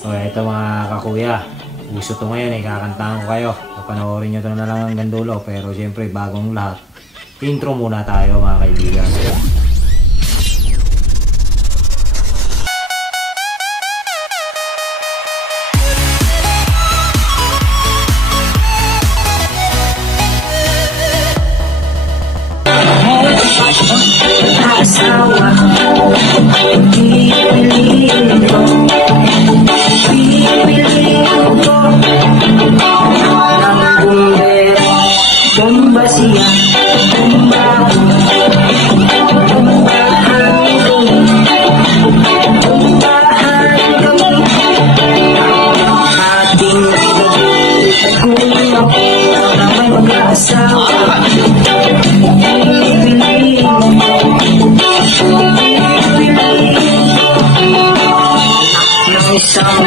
So ito mga kakuya, uso to ngayon eh, kakantahan ko kayo. So, panoorin nyo to na lang hanggang dulo, pero syempre bagong lahat, intro muna tayo mga kaibigan. Asawa, pipiliin ko, ng bumbero, bomba siya, bombahan kami, ating kulang na may mag-aasawa. Isang